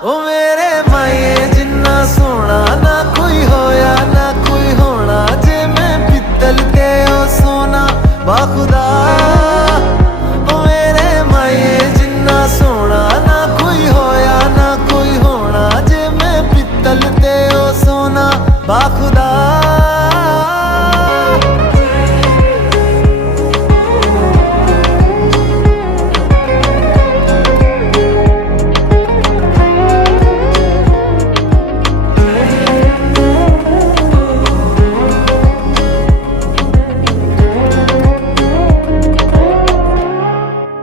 ओ मेरे माए जिन्ना सोना ना कोई होया ना कोई होना, जे मैं पित्तल ते ओ सोना बा खुदा